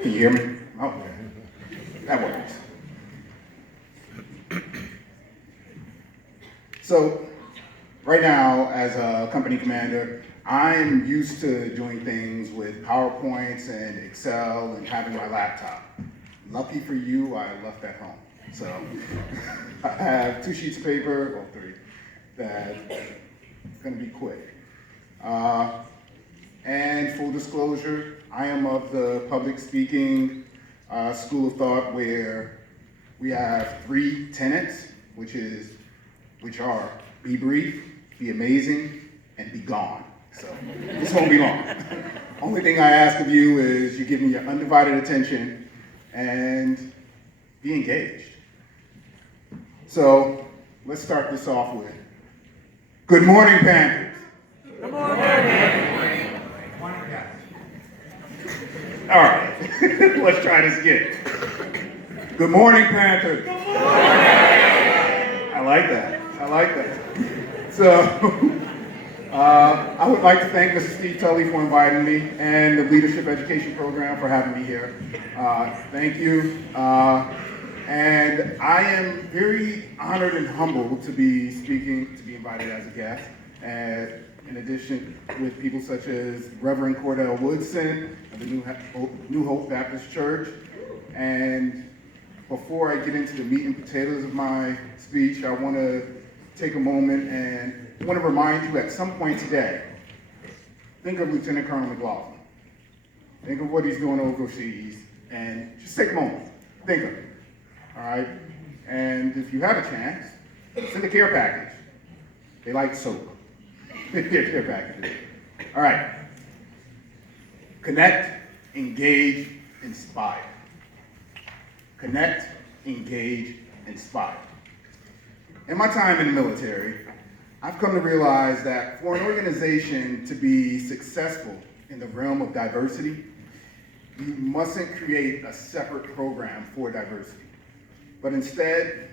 Can you hear me? Oh, that works. So, right now, as a company commander, I'm used to doing things with PowerPoints and Excel and having my laptop. Lucky for you, I left at home. So, I have 2 sheets of paper, or 3, that's gonna be quick. And full disclosure, I am of the public speaking school of thought where we have 3 tenets, which are be brief, be amazing, and be gone. So this won't be long. Only thing I ask of you is you give me your undivided attention and be engaged. So let's start this off with, good morning, Panthers. Good morning. All right, let's try this again. Good morning, Panthers. Good morning. I like that. So, I would like to thank Mr. Steve Tully for inviting me and the Leadership Education Program for having me here. Thank you. And I am very honored and humbled to be invited as a guest. And in addition, with people such as Reverend Cordell Woodson of the New Hope Baptist Church. And before I get into the meat and potatoes of my speech, I want to take a moment and I want to remind you at some point today, think of Lieutenant Colonel McLaughlin. Think of what he's doing overseas, and just take a moment. Think of it, all right? And if you have a chance, send a care package. They like soap. Care packages. All right. Connect, engage, inspire. Connect, engage, inspire. In my time in the military, I've come to realize that for an organization to be successful in the realm of diversity, you mustn't create a separate program for diversity, but instead,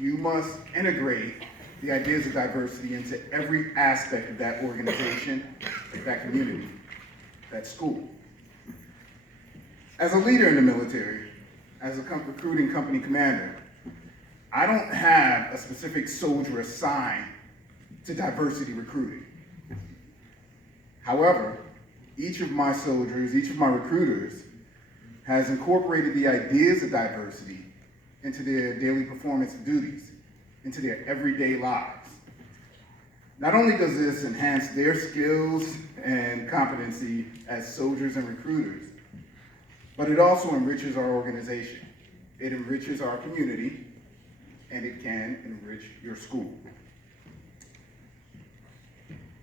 you must integrate the ideas of diversity into every aspect of that organization, that community, that school. As a leader in the military, as a recruiting company commander, I don't have a specific soldier assigned to diversity recruiting. However, each of my soldiers, each of my recruiters has incorporated the ideas of diversity into their daily performance duties, into their everyday lives. Not only does this enhance their skills and competency as soldiers and recruiters, but it also enriches our organization. It enriches our community, and it can enrich your school.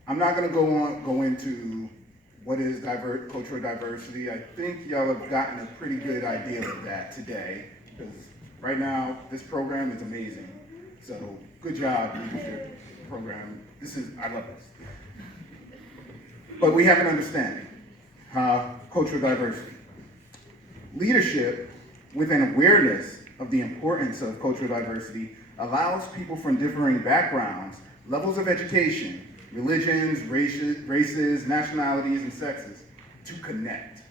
I'm not going to go into what is cultural diversity. I think y'all have gotten a pretty good idea of that today, because right now this program is amazing. So good job, leadership program. I love this. But we have an understanding cultural diversity. Leadership with an awareness of the importance of cultural diversity allows people from differing backgrounds, levels of education, religions, races, nationalities, and sexes to connect.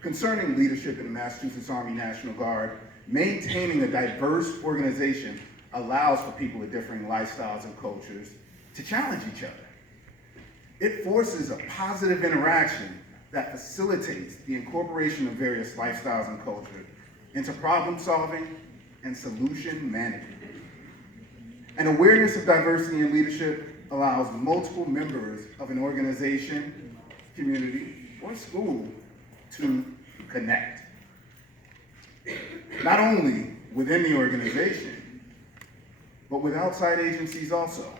Concerning leadership in the Massachusetts Army National Guard, maintaining a diverse organization allows for people with differing lifestyles and cultures to challenge each other. It forces a positive interaction that facilitates the incorporation of various lifestyles and cultures into problem solving and solution management. An awareness of diversity in leadership allows multiple members of an organization, community, or school to connect. Not only within the organization, but with outside agencies also.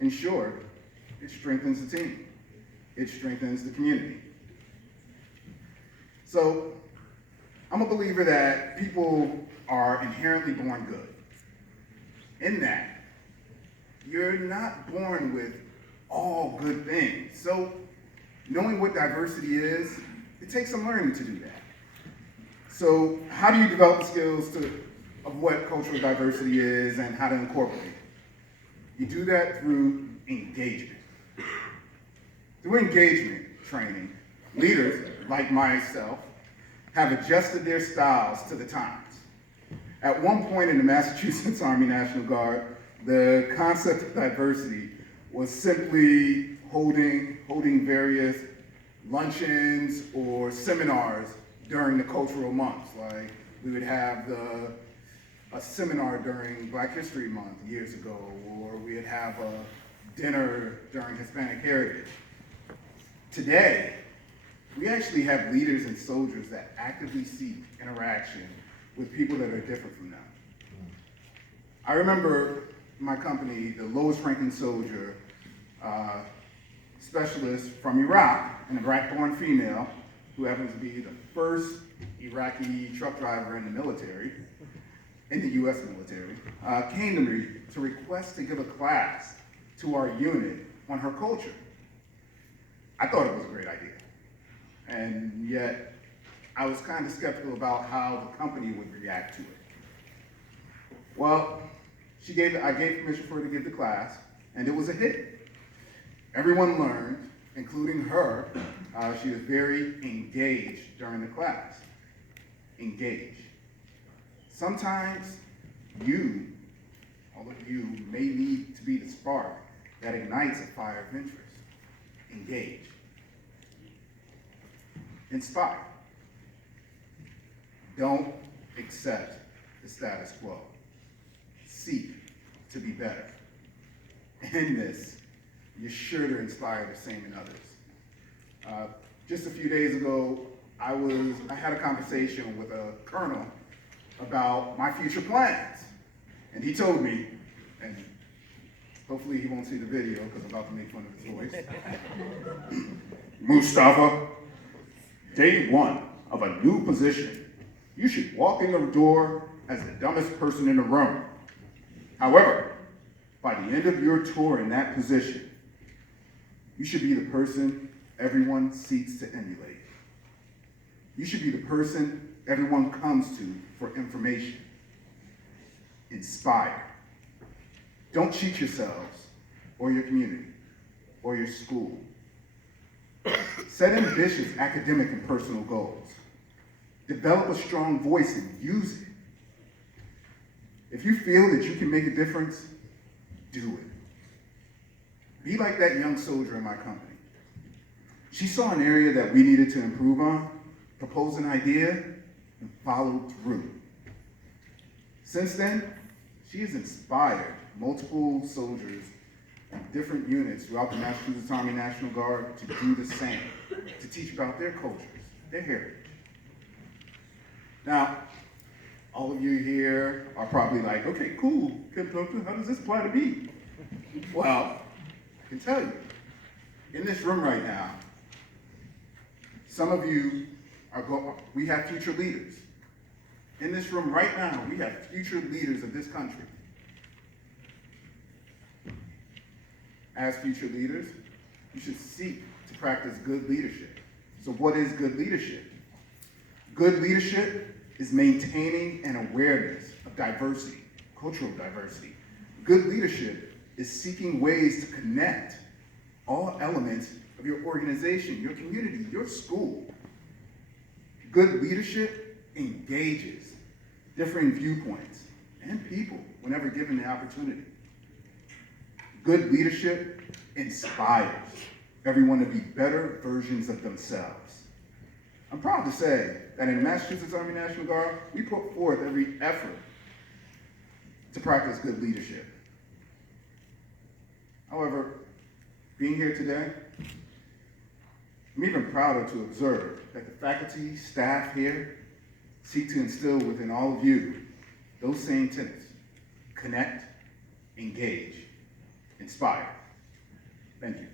In short, it strengthens the team. It strengthens the community. So, I'm a believer that people are inherently born good. In that, you're not born with all good things. So, knowing what diversity is, it takes some learning to do that. So, how do you develop the skills of what cultural diversity is and how to incorporate it? You do that through engagement. Through engagement training, Leaders, like myself, have adjusted their styles to the times. At one point in the Massachusetts Army National Guard, the concept of diversity was simply holding various luncheons or seminars during the cultural months. Like we would have a seminar during Black History Month years ago, or we'd have a dinner during Hispanic Heritage. Today, we actually have leaders and soldiers that actively seek interaction with people that are different from them. I remember my company, the lowest ranking soldier, specialist from Iraq, an Iraq-born female, who happens to be the first Iraqi truck driver in the military, in the US military, came to me to request to give a class to our unit on her culture. I thought it was a great idea. And yet, I was kind of skeptical about how the company would react to it. Well, I gave permission for her to give the class, and it was a hit. Everyone learned, including her. She was very engaged during the class. Engaged. Sometimes you, all of you, may need to be the spark that ignites a fire of interest. Engage. Inspire. Don't accept the status quo. Seek to be better. In this, you're sure to inspire the same in others. Just a few days ago, I had a conversation with a colonel about my future plans. And he told me, and hopefully he won't see the video because I'm about to make fun of his voice. Mustafa, day one of a new position, you should walk in the door as the dumbest person in the room. However, by the end of your tour in that position, you should be the person everyone seeks to emulate. You should be the person everyone comes to for information. Inspire. Don't cheat yourselves or your community or your school. Set ambitious academic and personal goals. Develop a strong voice and use it. If you feel that you can make a difference, do it. Be like that young soldier in my company. She saw an area that we needed to improve on, proposed an idea, and followed through. Since then, she has inspired multiple soldiers in different units throughout the Massachusetts Army National Guard to do the same, to teach about their cultures, their heritage. Now, all of you here are probably like, okay, cool, how does this apply to me? Well, I can tell you, in this room right now, some of you we have future leaders. In this room right now, we have future leaders of this country. As future leaders, you should seek to practice good leadership. So what is good leadership? Good leadership is maintaining an awareness of diversity, cultural diversity. Good leadership is seeking ways to connect all elements of your organization, your community, your school. Good leadership engages differing viewpoints and people whenever given the opportunity. Good leadership inspires everyone to be better versions of themselves. I'm proud to say that in the Massachusetts Army National Guard, we put forth every effort to practice good leadership. However, being here today, I'm even prouder to observe that the faculty, staff here seek to instill within all of you those same tenets: connect, engage, inspire. Thank you.